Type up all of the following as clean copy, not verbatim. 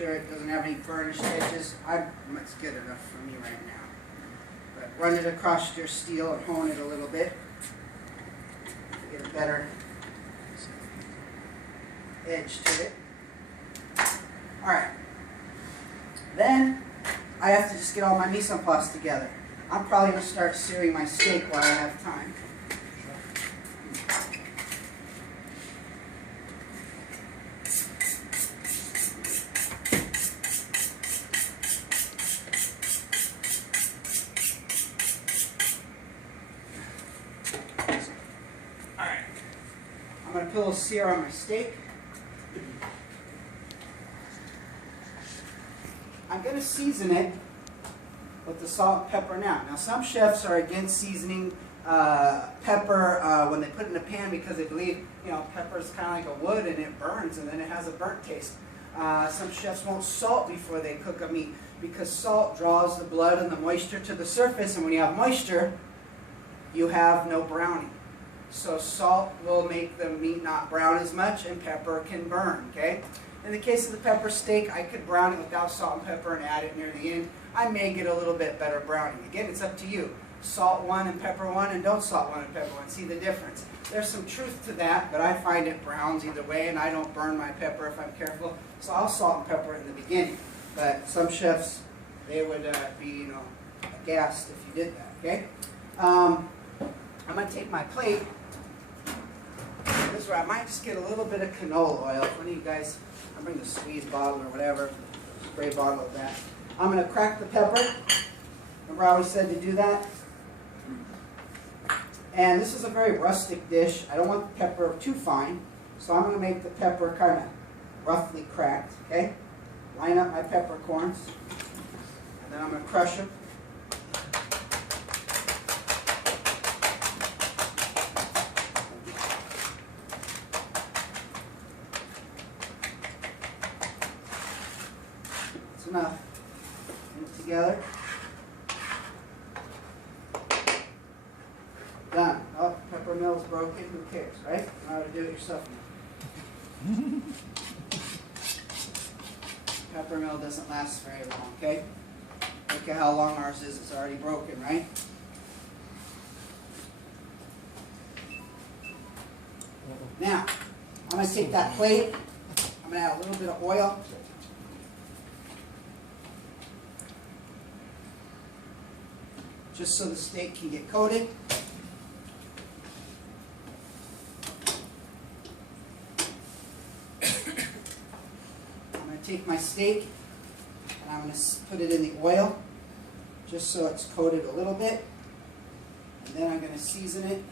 sure it doesn't have any burnished edges. That's good enough for me right now. But run it across your steel or hone it a little bit to get a better edge to it. Alright. Then I have to just get all my mise en place together. I'm probably going to start searing my steak while I have time. Alright. I'm going to put a little sear on my steak. I'm going to season it with the salt and pepper now. Now some chefs are against seasoning pepper when they put it in a pan because they believe, pepper is kind of like a wood and it burns and then it has a burnt taste. Some chefs won't salt before they cook a meat because salt draws the blood and the moisture to the surface, and when you have moisture, you have no browning. So salt will make the meat not brown as much, and pepper can burn, okay? In the case of the pepper steak, I could brown it without salt and pepper and add it near the end. I may get a little bit better browning. Again, it's up to you. Salt one and pepper one, and don't salt one and pepper one. See the difference. There's some truth to that, but I find it browns either way, and I don't burn my pepper if I'm careful. So I'll salt and pepper in the beginning. But some chefs, they would be, aghast if you did that, okay? I'm going to take my plate. This is where I might just get a little bit of canola oil. If one of you guys, I bring the squeeze bottle or whatever, spray bottle of that. I'm going to crack the pepper. Remember I always said to do that? And this is a very rustic dish. I don't want the pepper too fine, so I'm going to make the pepper kind of roughly cracked, okay? Line up my peppercorns, and then I'm going to crush them. That's enough. Put it together. Done. Oh, pepper mill's broken. Who cares, right? You know how to do it yourself now. Pepper mill doesn't last very long, okay? Look at how long ours is. It's already broken, right? Now, I'm going to take that plate. I'm going to add a little bit of oil. Just so the steak can get coated. Take my steak and I'm going to put it in the oil just so it's coated a little bit, and then I'm going to season it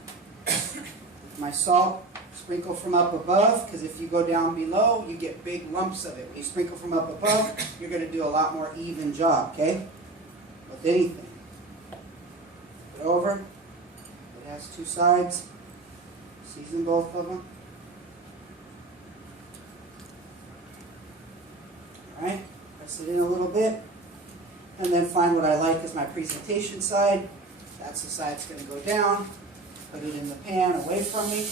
with my salt. Sprinkle from up above, because if you go down below you get big lumps of it. When you sprinkle from up above, you're going to do a lot more even job, okay? With anything. Put it over. It has two sides. Season both of them. Alright, press it in a little bit, and then find what I like as my presentation side. That's the side that's going to go down. Put it in the pan away from me.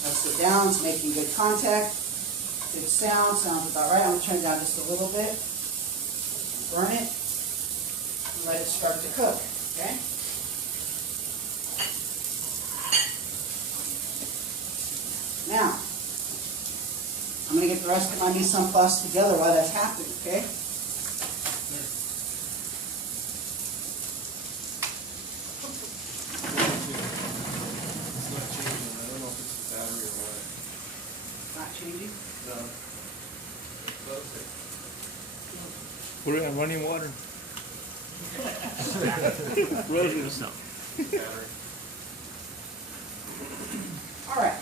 Press it down, it's making good contact. Good sound, sounds about right. I'm going to turn it down just a little bit. Burn it, and let it start to cook, okay? Now, I'm going to get the rest of my mise en place together while that's happening, okay? It's not changing. I don't know if it's the battery or what. Not changing? No. Close it. Put it in running water. Rose yourself. Battery. All right.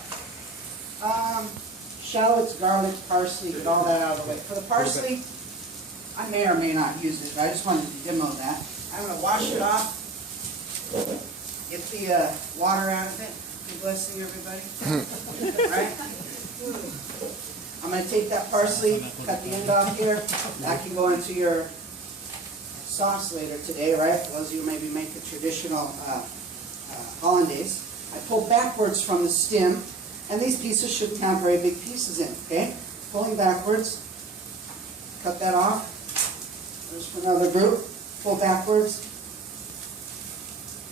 Shallots, garlic, parsley, get all that out of the way. For the parsley, I may or may not use it, but I just wanted to demo that. I'm going to wash it off, get the water out of it. Good blessing, everybody. Right? I'm going to take that parsley, cut the end off here. That can go into your sauce later today, right? For those of you who maybe make a traditional hollandaise. I pull backwards from the stem. And these pieces shouldn't have very big pieces in, okay? pulling backwards. Cut that off. There's for another group. Pull backwards.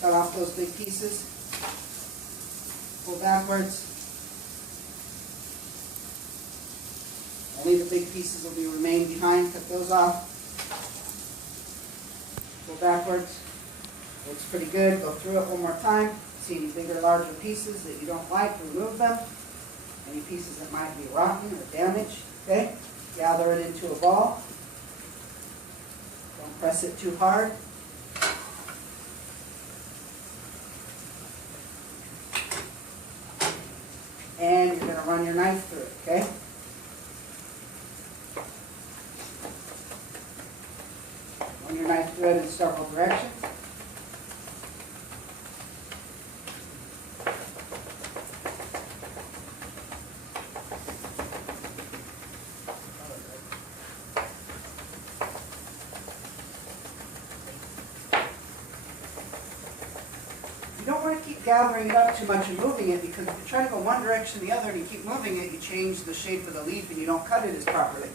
Cut off those big pieces. Pull backwards. Only the big pieces will be remain behind. Cut those off. Pull backwards. Looks pretty good. Go through it one more time. See any bigger, larger pieces that you don't like, remove them. Any pieces that might be rotten or damaged, okay? Gather it into a ball. Don't press it too hard. And you're going to run your knife through it, okay? Run your knife through it in several directions. You don't want to keep gathering it up too much and moving it, because if you try to go one direction or the other and you keep moving it, you change the shape of the leaf and you don't cut it as properly.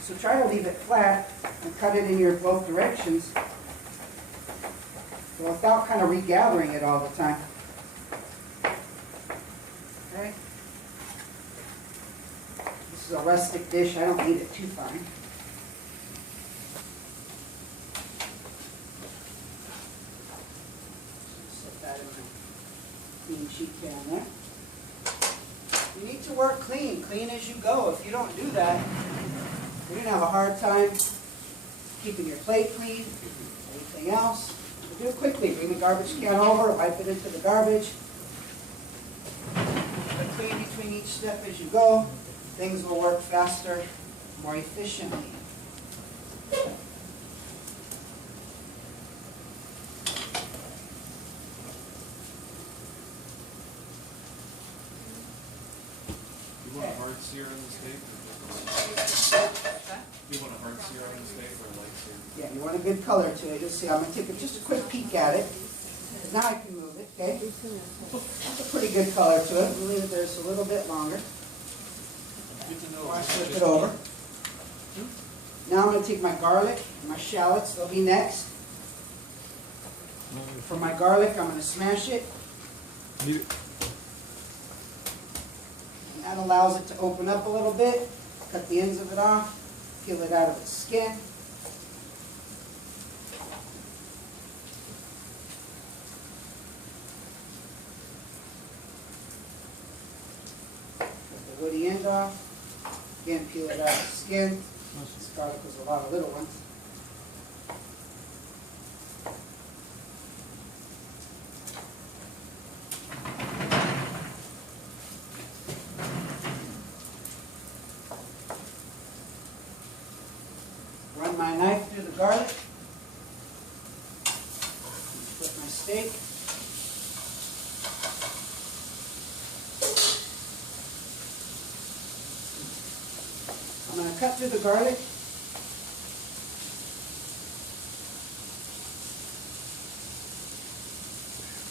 So try to leave it flat and cut it in your both directions, so without kind of regathering it all the time. Okay? This is a rustic dish. I don't need it too fine. Set that in my clean sheet pan there. You need to work clean as you go. If you don't do that, you're going to have a hard time keeping your plate clean, anything else. So do it quickly. Bring the garbage can over, wipe it into the garbage. But clean between each step as you go. Things will work faster, more efficiently. You want a hard sear on the steak? You want a hard sear on the steak or a light sear? Yeah, you want a good color to it. Just see, I'm going to take just a quick peek at it. Now I can move it, okay? That's a pretty good color to it. We'll leave it there just a little bit longer. Good to know. Before I flip it over. Now I'm going to take my garlic and my shallots. They'll be next. For my garlic, I'm going to smash it. And that allows it to open up a little bit. Cut the ends of it off. Peel it out of its skin. Cut the woody end off. Again, peel it out of the skin. This garlic was a lot of little ones. Run my knife through the garlic. Put my steak. I'm going to cut through the garlic.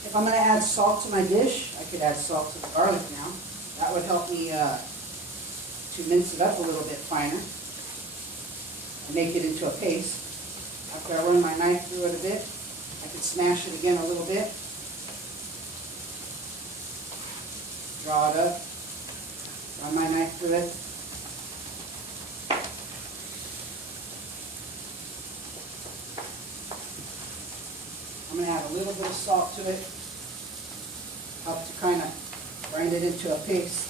If I'm going to add salt to my dish, I could add salt to the garlic now. That would help me to mince it up a little bit finer and make it into a paste. After I run my knife through it a bit, I could smash it again a little bit. Draw it up. Run my knife through it. I'm going to add a little bit of salt to it. Help to kind of grind it into a paste.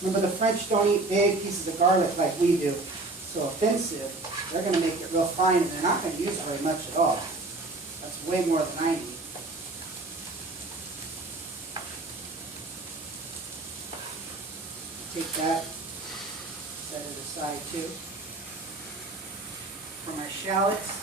Remember, the French don't eat big pieces of garlic like we do. So offensive, they're going to make it real fine, and they're not going to use very much at all. That's way more than I need. Take that, set it aside too. For my shallots,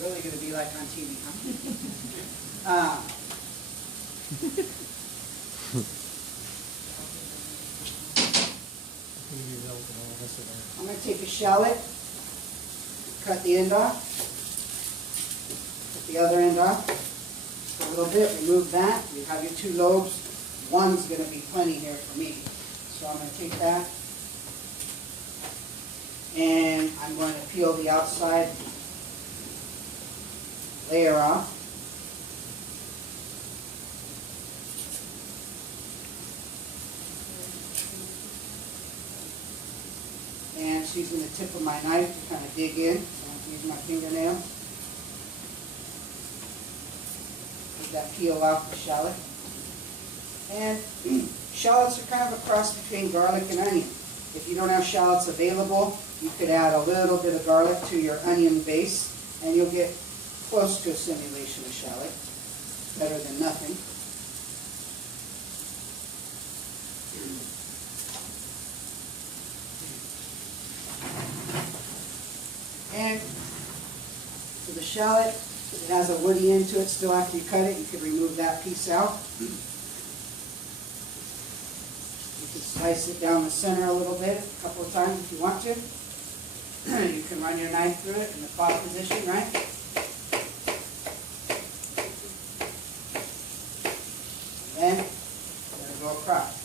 really going to be like on TV, huh? I'm going to take a shallot, cut the end off. the other end off. Just a little bit, remove that. You have your 2 lobes. One's going to be plenty here for me. So I'm going to take that. And I'm going to peel the outside layer off. And just using the tip of my knife to kind of dig in. So I'm using my fingernail. Take that peel off the shallot. And shallots are kind of a cross between garlic and onion. If you don't have shallots available, you could add a little bit of garlic to your onion base, and you'll get close to a simulation of shallot. Better than nothing. And so the shallot, it has a woody end to it still after you cut it. You could remove that piece out. You could slice it down the center a little bit, a couple of times if you want to. You can run your knife through it in the claw position, right? And then let it go across.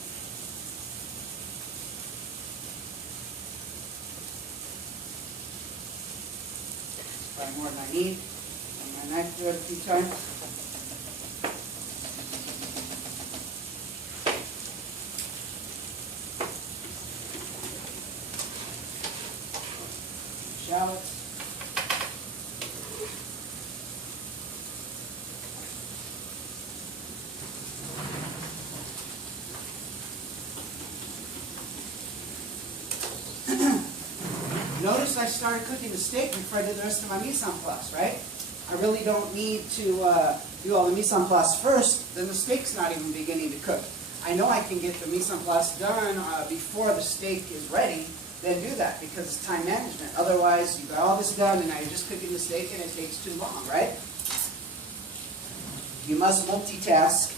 Probably more than I need. Run my knife through it a few times. Shallots. Notice I started cooking the steak before I did the rest of my mise en place, right? I really don't need to do all the mise en place first, then the steak's not even beginning to cook. I know I can get the mise en place done before the steak is ready, then do that because it's time management. Otherwise, you've got all this done and now you're just cooking the steak and it takes too long, right? You must multitask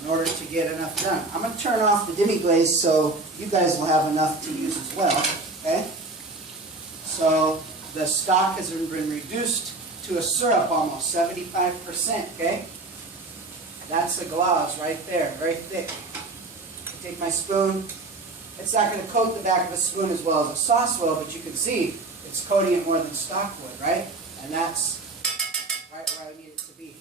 in order to get enough done. I'm going to turn off the demi-glaze so you guys will have enough to use as well, okay? So the stock has been reduced to a syrup almost, 75%, okay? That's the glaze right there, very thick. I take my spoon. It's not going to coat the back of a spoon as well as a sauce will, but you can see it's coating it more than stock would, right? And that's right where I need it to be.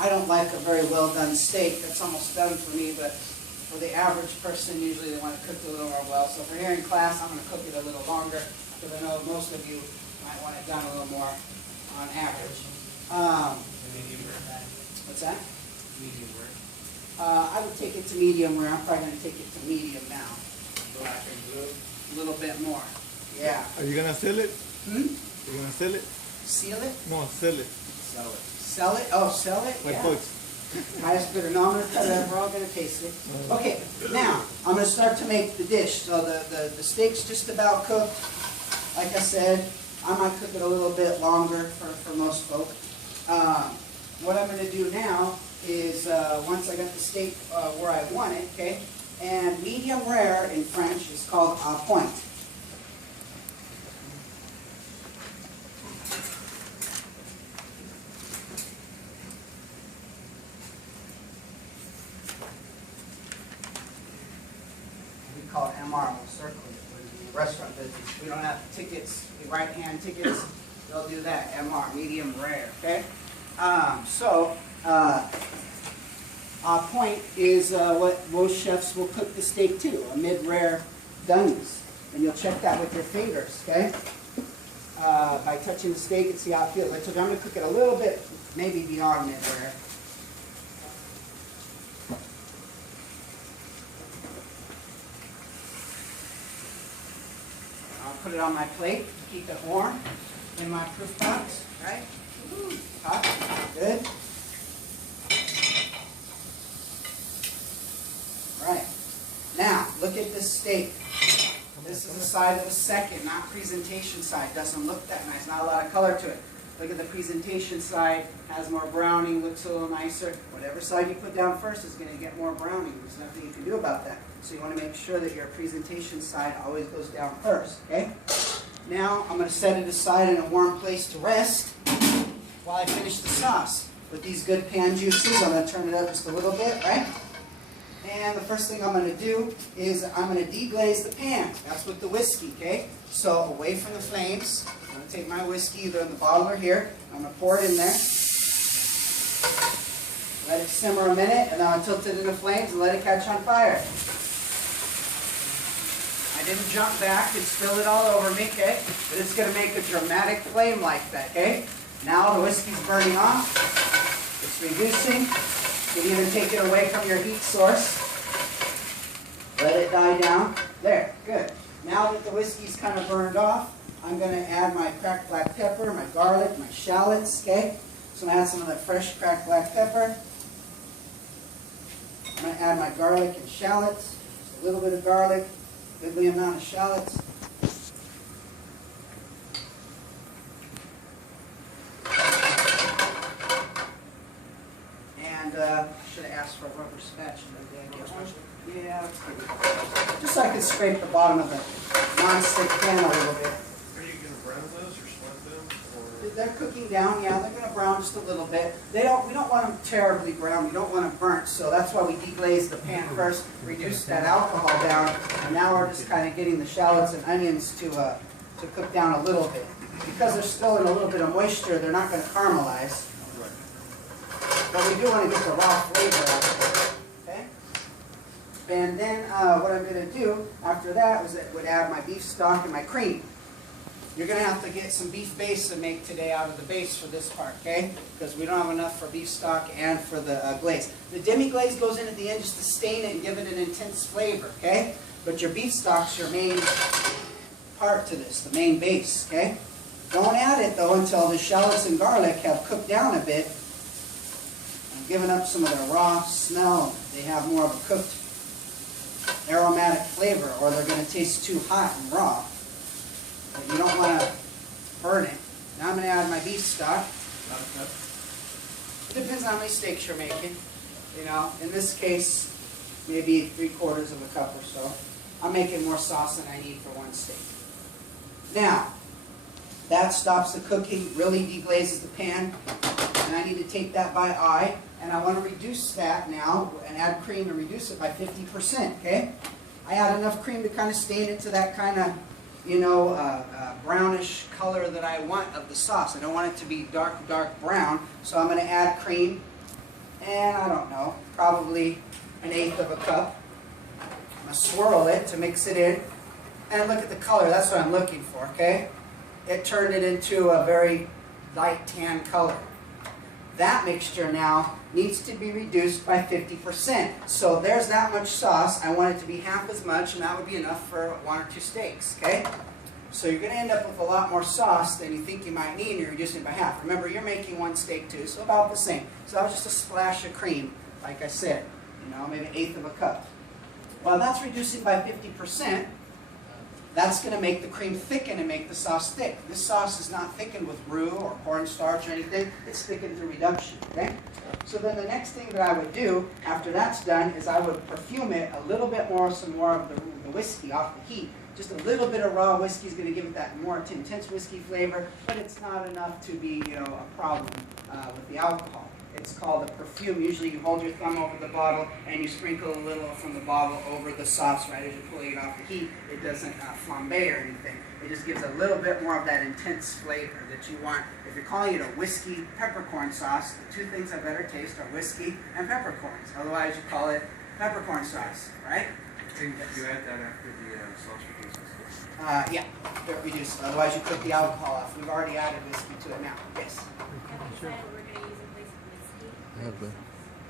I don't like a very well done steak. That's almost done for me, but for the average person, usually they want it cooked a little more well. So for here in class, I'm going to cook it a little longer because I know most of you might want it done a little more on average. Medium rare. What's that? Medium rare. I would take it to medium rare. I'm probably going to take it to medium now. Black and blue. A little bit more. Yeah. Are you gonna sell it? Hmm? You gonna sell it? Seal it? No, sell it. Sell it. Sell it? Oh, sell it? Like Yeah. books. Highest bidder, no, I'm going to cut it. We're all going to taste it. Okay, now I'm going to start to make the dish. So the steak's just about cooked. Like I said, I might cook it a little bit longer for most folk. What I'm going to do now is once I got the steak where I want it, okay, and medium rare in French is called au point. Call it MR, we'll circle it. In the restaurant business, we don't have tickets, the right-hand tickets, they'll do that, MR, medium rare, okay? Au point is what most chefs will cook the steak to, a mid-rare doneness. And you'll check that with your fingers, okay? By touching the steak and see how it feels. I told you I'm going to cook it a little bit, maybe beyond mid-rare. Put it on my plate to keep it warm in my proof box, right? Hot, good. All right. Now, look at this steak. This is the side of the second, not presentation side. Doesn't look that nice, not a lot of color to it. Look at the presentation side, has more browning, looks a little nicer. Whatever side you put down first is going to get more browning. There's nothing you can do about that. So you want to make sure that your presentation side always goes down first, okay? Now I'm going to set it aside in a warm place to rest while I finish the sauce. With these good pan juices, I'm going to turn it up just a little bit, right? And the first thing I'm going to do is I'm going to deglaze the pan. That's with the whiskey, okay? So away from the flames, I'm going to take my whiskey either in the bottle or here. I'm going to pour it in there. Let it simmer a minute, and then I'll tilt it in the flames and let it catch on fire. I didn't jump back and spill it all over me, okay? But it's going to make a dramatic flame like that, okay? Now the whiskey's burning off. It's reducing. You can even take it away from your heat source. Let it die down. There, good. Now that the whiskey's kind of burned off, I'm going to add my cracked black pepper, my garlic, my shallots, okay? So I'm going to add some of that fresh cracked black pepper. I'm going to add my garlic and shallots. Just a little bit of garlic, goodly amount of shallots. And I should have asked for a rubber spatula. Did I get one? Yeah, that's good. Just so I can scrape the bottom of the non-stick pan a little bit. Are you going to brown those or sweat them? Or? They're cooking down, yeah, they're going to brown just a little bit. We don't want them terribly brown, we don't want them burnt, so that's why we deglaze the pan first, reduce that alcohol down, and now we're just kind of getting the shallots and onions to cook down a little bit. Because they're still in a little bit of moisture, they're not going to caramelize. But we do want to get the raw flavor out of it, okay? And then what I'm going to do after that is I would add my beef stock and my cream. You're going to have to get some beef base to make today out of the base for this part, okay? Because we don't have enough for beef stock and for the glaze. The demi-glaze goes in at the end just to stain it and give it an intense flavor, okay? But your beef stock's your main part to this, the main base, okay? Don't add it, though, until the shallots and garlic have cooked down a bit and given up some of their raw smell. They have more of a cooked aromatic flavor, or they're going to taste too hot and raw. But you don't want to burn it. Now I'm going to add my beef stock. It depends on how many steaks you're making. You know, in this case, maybe 3/4 of a cup or so. I'm making more sauce than I need for one steak. Now, that stops the cooking, really deglazes the pan, and I need to take that by eye, and I want to reduce that now and add cream and reduce it by 50%, okay? I add enough cream to kind of stain it to that kind of, you know, brownish color that I want of the sauce. I don't want it to be dark, dark brown, so I'm going to add cream, and I don't know, probably 1/8 of a cup. I'm going to swirl it to mix it in, and look at the color, that's what I'm looking for, okay? It turned it into a very light tan color. That mixture now needs to be reduced by 50%. So there's that much sauce. I want it to be half as much, and that would be enough for 1 or 2 steaks, okay? So you're going to end up with a lot more sauce than you think you might need, and you're reducing it by half. Remember, you're making 1 steak too, so about the same. So that was just a splash of cream, like I said, you know, maybe 1/8 of a cup. Well, that's reducing by 50%. That's going to make the cream thicken and make the sauce thick. This sauce is not thickened with roux or cornstarch or anything. It's thickened through reduction, okay? So then the next thing that I would do after that's done is I would perfume it a little bit more, some more of the whiskey off the heat. Just a little bit of raw whiskey is going to give it that more intense whiskey flavor, but it's not enough to be, you know, a problem with the alcohol. It's called a perfume. Usually you hold your thumb over the bottle and you sprinkle a little from the bottle over the sauce right as you're pulling it off the heat. It doesn't flambe or anything. It just gives a little bit more of that intense flavor that you want. If you're calling it a whiskey peppercorn sauce, the 2 things that better taste are whiskey and peppercorns. Otherwise you call it peppercorn sauce, right? And you add that after the sauce reduces? Yeah, they're reduced. Otherwise you cook the alcohol off. We've already added whiskey to it now. Yes?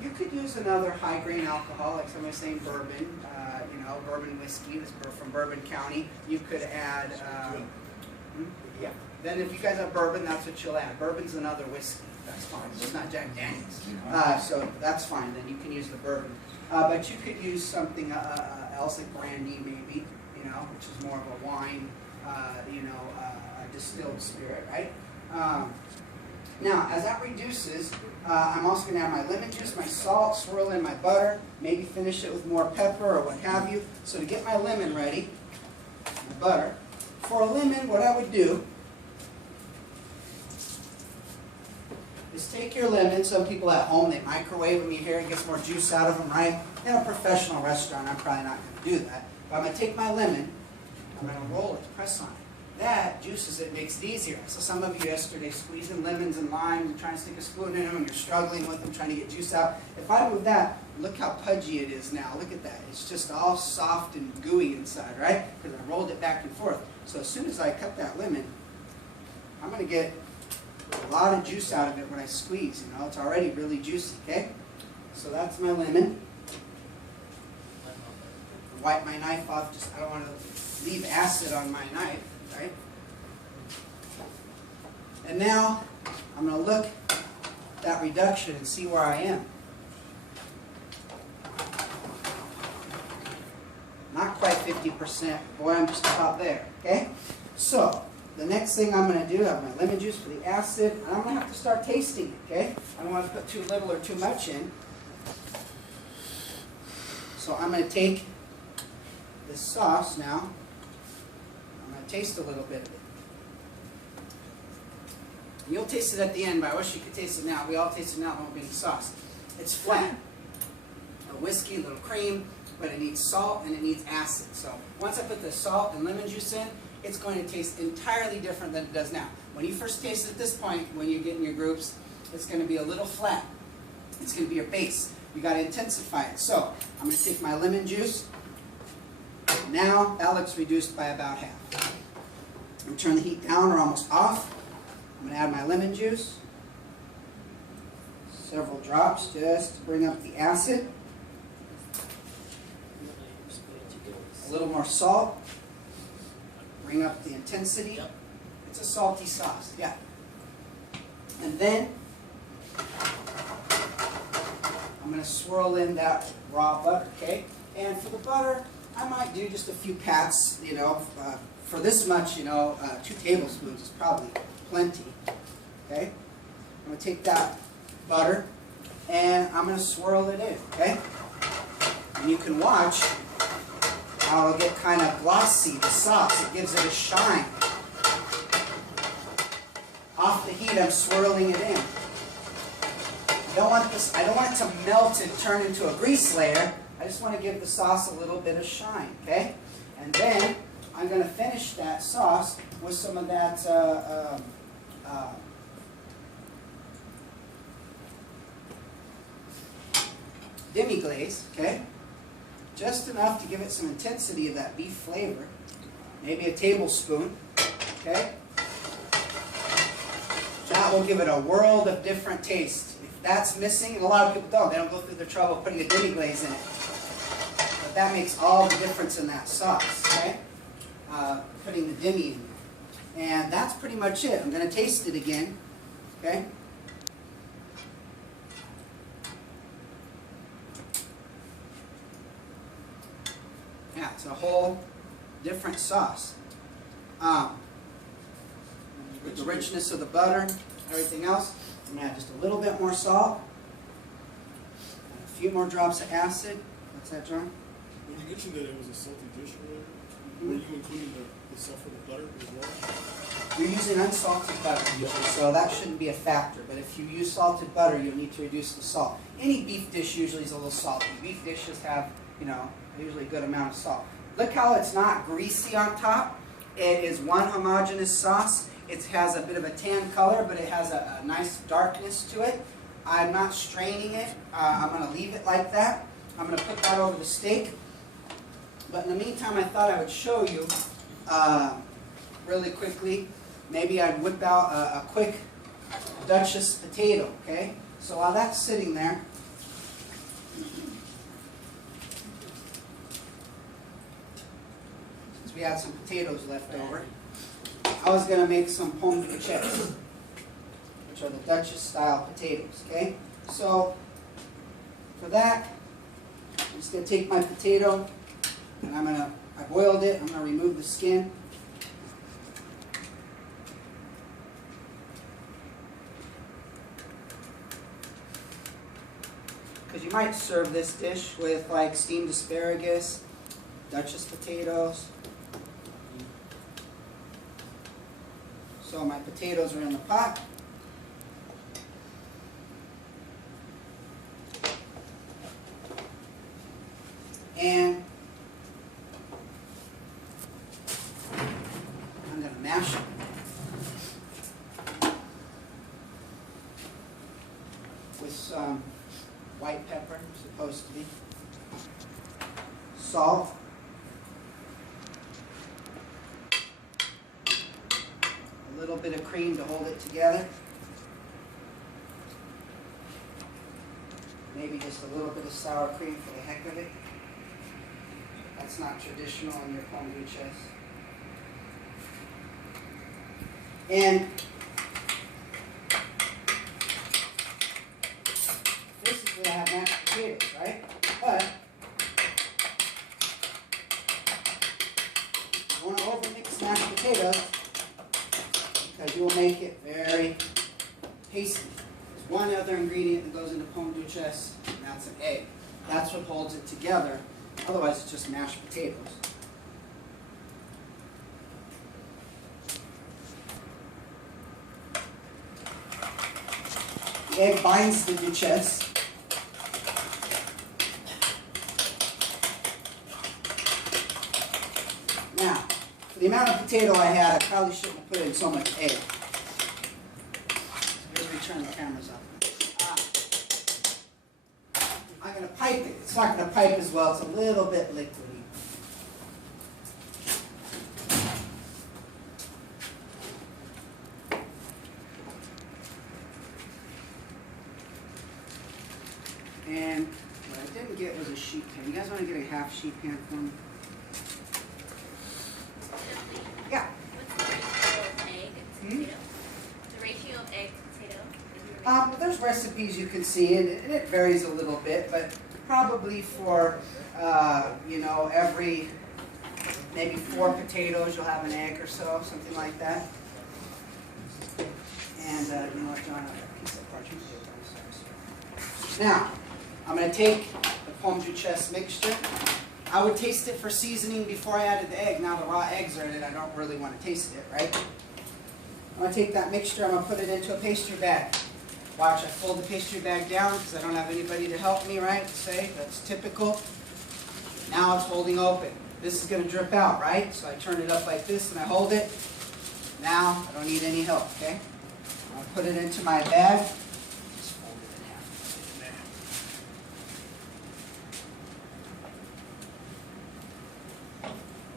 You could use another high-grain alcohol, like somebody saying bourbon, you know, bourbon whiskey. This is from Bourbon County. You could add, yeah. Then if you guys have bourbon, that's what you'll add. Bourbon's another whiskey. That's fine. It's not Jack Daniels. So that's fine. Then you can use the bourbon. But you could use something else, like brandy maybe, you know, which is more of a wine, you know, a distilled spirit, right? Now, as that reduces, I'm also going to add my lemon juice, my salt, swirl in my butter, maybe finish it with more pepper or what have you. So to get my lemon ready, my butter, for a lemon, what I would do is take your lemon. Some people at home, they microwave them. You hear it gets more juice out of them, right? In a professional restaurant, I'm probably not going to do that. But I'm going to take my lemon, I'm going to roll it, press on it. That juices it, makes it easier. So some of you yesterday squeezing lemons and limes and trying to stick a spoon in them and you're struggling with them, trying to get juice out. If I move that, look how pudgy it is now. Look at that. It's just all soft and gooey inside, right? Because I rolled it back and forth. So as soon as I cut that lemon, I'm going to get a lot of juice out of it when I squeeze. You know, it's already really juicy, okay? So that's my lemon. Wipe my knife off. Just I don't want to leave acid on my knife. Right? And now I'm going to look at that reduction and see where I am. Not quite 50%. Boy, I'm just about there. Okay? So the next thing I'm going to do, I have my lemon juice for the acid, and I'm going to have to start tasting it. Okay? I don't want to put too little or too much in. So I'm going to take this sauce now. Taste a little bit of it. You'll taste it at the end, but I wish you could taste it now. We all taste it now, it won't be any sauce. It's flat. A whiskey, a little cream, but it needs salt and it needs acid. So once I put the salt and lemon juice in, it's going to taste entirely different than it does now. When you first taste it at this point, when you get in your groups, it's going to be a little flat. It's going to be your base. You got to intensify it. So I'm going to take my lemon juice. Now that looks reduced by about half. I'm going to turn the heat down or almost off. I'm going to add my lemon juice. Several drops just to bring up the acid. A little more salt. Bring up the intensity. It's a salty sauce, yeah. And then I'm going to swirl in that raw butter, okay? And for the butter, I might do just a few pats, you know. For this much, you know, 2 tablespoons is probably plenty, okay? I'm going to take that butter and I'm going to swirl it in, okay? And you can watch how it'll get kind of glossy, the sauce. It gives it a shine. Off the heat, I'm swirling it in. I don't want it to melt and turn into a grease layer. I just want to give the sauce a little bit of shine, okay? And then I'm going to finish that sauce with some of that demi-glaze, okay? Just enough to give it some intensity of that beef flavor. Maybe a tablespoon, okay? That will give it a world of different taste. If that's missing, and a lot of people don't, they don't go through the trouble of putting a demi-glaze in it. But that makes all the difference in that sauce, okay? Putting the demi in there. And that's pretty much it. I'm going to taste it again, okay? Yeah, it's a whole different sauce. With the richness of the butter, everything else, I'm going to add just a little bit more salt, and a few more drops of acid. What's that, John? When you mentioned that it was a salty dish earlier, were you including the stuff for the butter as well? You're using unsalted butter, usually, so that shouldn't be a factor. But if you use salted butter, you'll need to reduce the salt. Any beef dish usually is a little salty. Beef dishes have, you know, usually a good amount of salt. Look how it's not greasy on top. It is one homogeneous sauce. It has a bit of a tan color, but it has a nice darkness to it. I'm not straining it. I'm going to leave it like that. I'm going to put that over the steak. But in the meantime, I thought I would show you really quickly. Maybe I'd whip out a quick Duchess potato, okay? So while that's sitting there, since we had some potatoes left over, I was going to make some Pom Duchess, which are the Duchess style potatoes, okay? So for that, I'm just going to take my potato and I boiled it, I'm going to remove the skin. because you might serve this dish with like steamed asparagus, Duchess potatoes. So my potatoes are in the pot. And I'm going to mash it. With some white pepper, supposed to be. Salt. A little bit of cream to hold it together. Maybe just a little bit of sour cream for the heck of it. That's not traditional in your Pom Duchess. And this is where I have mashed potatoes, right? But you want to overmix mashed potatoes because you will make it very pasty. There's one other ingredient that goes into Pom Duchess, and that's an egg. That's what holds it together. Otherwise, it's just mashed potatoes. The egg binds the Duchess. Now, for the amount of potato I had, I probably shouldn't have put in so much egg. Let me turn the cameras off. I'm going to pipe it. It's not going to pipe as well. It's a little bit liquidy. And what I didn't get was a sheet pan. You guys want to get a half sheet pan for me? Yeah. What's the ratio of egg to potato? The ratio of egg to potato? There's recipes you can see, and it varies a little bit, but probably for, you know, every maybe 4 potatoes, you'll have an egg or so, something like that. And you know what, John, I have a piece of parchment paper. Now, I'm going to take the Pom Duchess mixture. I would taste it for seasoning before I added the egg. Now the raw eggs are in it, I don't really want to taste it, right? I'm going to take that mixture, I'm going to put it into a pastry bag. Watch, I fold the pastry bag down because I don't have anybody to help me, right? Say, that's typical. Now it's holding open. This is going to drip out, right? So I turn it up like this and I hold it. Now I don't need any help, okay? I'll put it into my bag. Just fold it in half.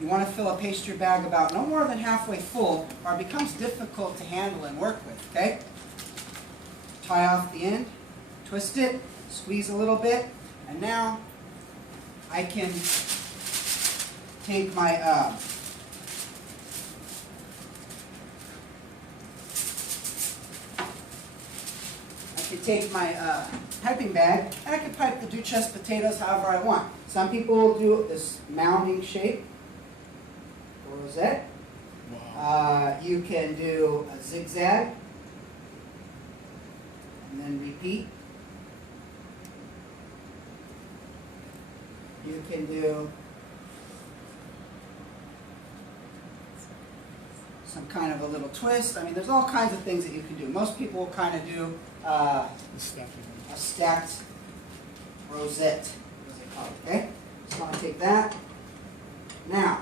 You want to fill a pastry bag about no more than halfway full, or it becomes difficult to handle and work with, okay? Tie off the end, twist it, squeeze a little bit, and now I can take my piping bag, and I can pipe the Duchess potatoes however I want. Some people will do this mounding shape, or rosette. Wow. You can do a zigzag, and then repeat. You can do some kind of a little twist. I mean, there's all kinds of things that you can do. Most people will kind of do a stacked rosette, as they call it, okay? So I'm going to take that. Now,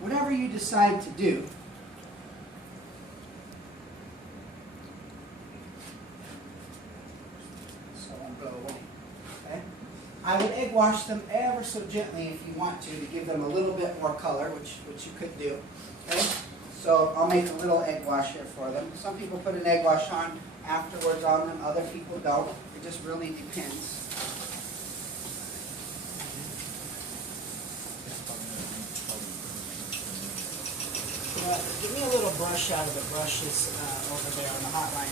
whatever you decide to do, so it won't go away, okay? I would egg wash them ever so gently if you want to give them a little bit more color, which you could do, okay? So I'll make a little egg wash here for them. Some people put an egg wash on afterwards on them, other people don't. It just really depends. Give me a little brush out of the brushes over there on the hot line.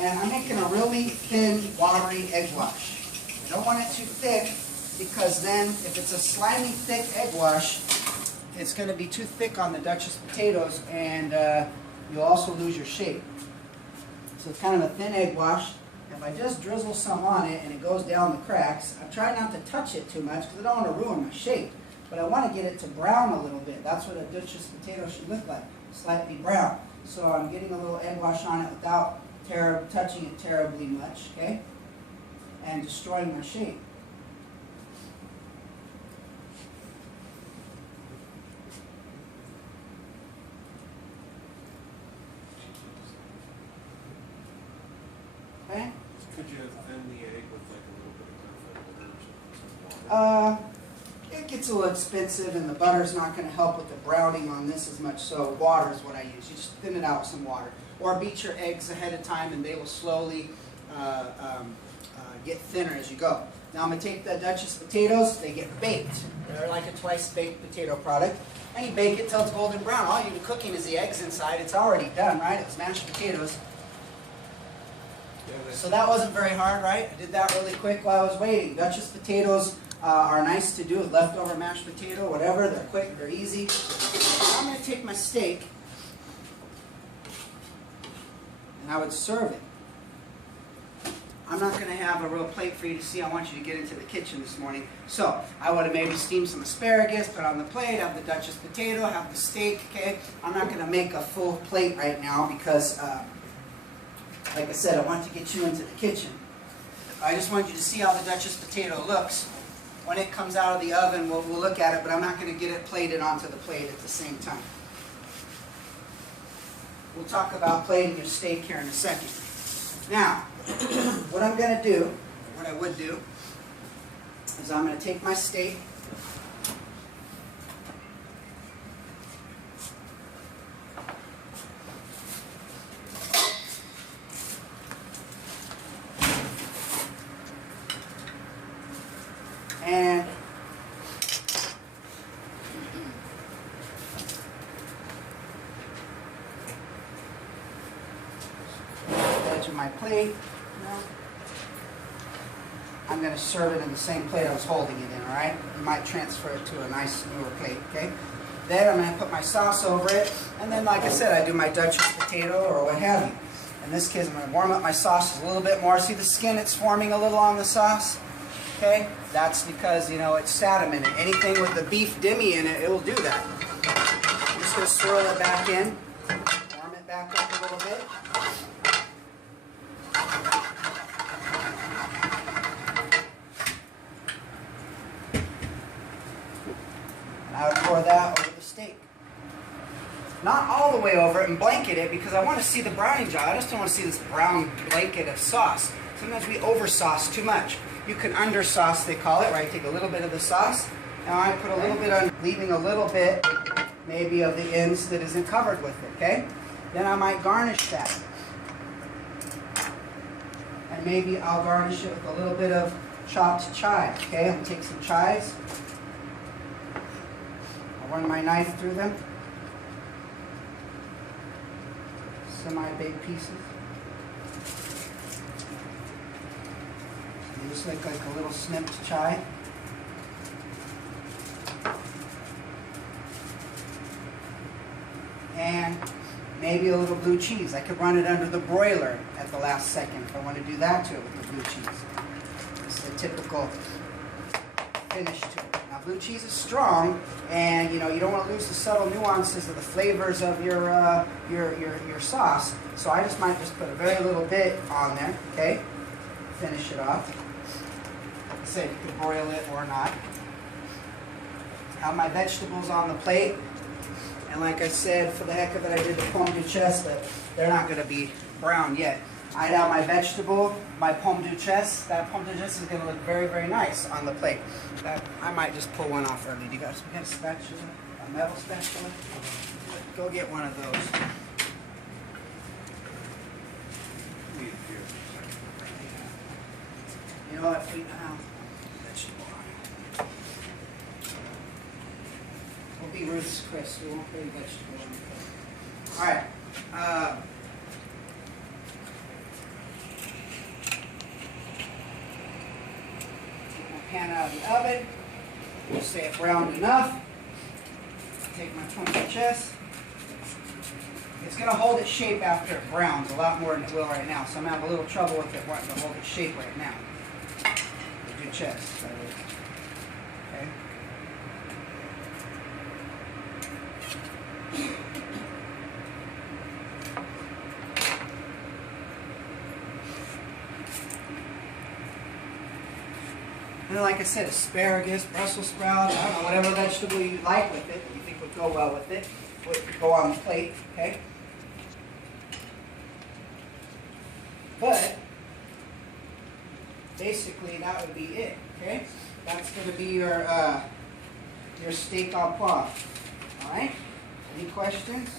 And I'm making a really thin, watery egg wash. I don't want it too thick because then if it's a slimy, thick egg wash, it's going to be too thick on the Duchess potatoes and you'll also lose your shape. So it's kind of a thin egg wash. If I just drizzle some on it and it goes down the cracks, I try not to touch it too much because I don't want to ruin my shape. But I want to get it to brown a little bit. That's what a Duchess potato should look like, slightly brown. So I'm getting a little egg wash on it without touching it terribly much, okay? And destroying my shape. Okay? Could you thin the egg with like a little bit of butter or some water? It gets a little expensive and the butter's not going to help with the browning on this as much, so water is what I use. You just thin it out with some water. Or beat your eggs ahead of time and they will slowly get thinner as you go. Now I'm going to take the Duchess potatoes, they get baked. They're like a twice baked potato product. And you bake it till it's golden brown. All you do cooking is the eggs inside. It's already done, right? It's mashed potatoes. So that wasn't very hard, right? I did that really quick while I was waiting. Duchess potatoes are nice to do with leftover mashed potato, whatever. They're quick, they're easy. Now I'm going to take my steak and I would serve it. I'm not going to have a real plate for you to see. I want you to get into the kitchen this morning. So I would have maybe steamed some asparagus, put on the plate, have the Duchess potato, have the steak, okay? I'm not going to make a full plate right now because, like I said, I want to get you into the kitchen. I just want you to see how the Duchess potato looks. When it comes out of the oven, we'll look at it, but I'm not going to get it plated onto the plate at the same time. We'll talk about plating your steak here in a second. Now, what I'm going to do, what I would do, is I'm going to take my steak, and edge of my plate. I'm going to serve it in the same plate I was holding it in, all right? You might transfer it to a nice newer plate, okay? Then I'm going to put my sauce over it, and then, like I said, I do my Duchess potato or what have you. In this case, I'm going to warm up my sauce a little bit more. See the skin? It's forming a little on the sauce, okay? That's because, you know, it's sat a minute. Anything with the beef demi in it, it will do that. I'm just going to swirl it back in, warm it back up a little bit. I would pour that over the steak. Not all the way over it and blanket it because I want to see the browning job. I just don't want to see this brown blanket of sauce. Sometimes we over sauce too much. You can under sauce, they call it, right? Take a little bit of the sauce. Now I put a little bit on, leaving a little bit maybe of the ends that isn't covered with it, okay? Then I might garnish that. And maybe I'll garnish it with a little bit of chopped chive, okay? I'll take some chives. Run my knife through them. Semi-big pieces. They just look like a little snipped chive. And maybe a little blue cheese. I could run it under the broiler at the last second if I want to do that to it with the blue cheese. This is a typical finish to it. Now, blue cheese is strong, and you know you don't want to lose the subtle nuances of the flavors of your sauce. So I just might just put a very little bit on there, okay? Finish it off. Like I said, you could broil it or not. Have my vegetables on the plate, and like I said, for the heck of it, I did the Pom Duchess, but they're not going to be brown yet. I have my vegetable, my Pom Duchess. That Pom Duchess is going to look very, very nice on the plate. I might just pull one off early. Do you guys get a spatula? A metal spatula? Go get one of those. know if we vegetable oil. We'll be Ruth's Chris. We won't put any vegetable oil. All right. Take my pan out of the oven. We'll say it browned enough. Take my Pom Duchess. It's going to hold its shape after it browns a lot more than it will right now. So I'm going to have a little trouble with it wanting to hold its shape right now. The Duchess. Okay. And then, like I said, asparagus, Brussels sprouts, I don't know, whatever vegetable you like with it, you think would go well with it, would go on the plate, okay? But, basically, that would be it, okay? That's going to be your steak au poivre, all right? Any questions?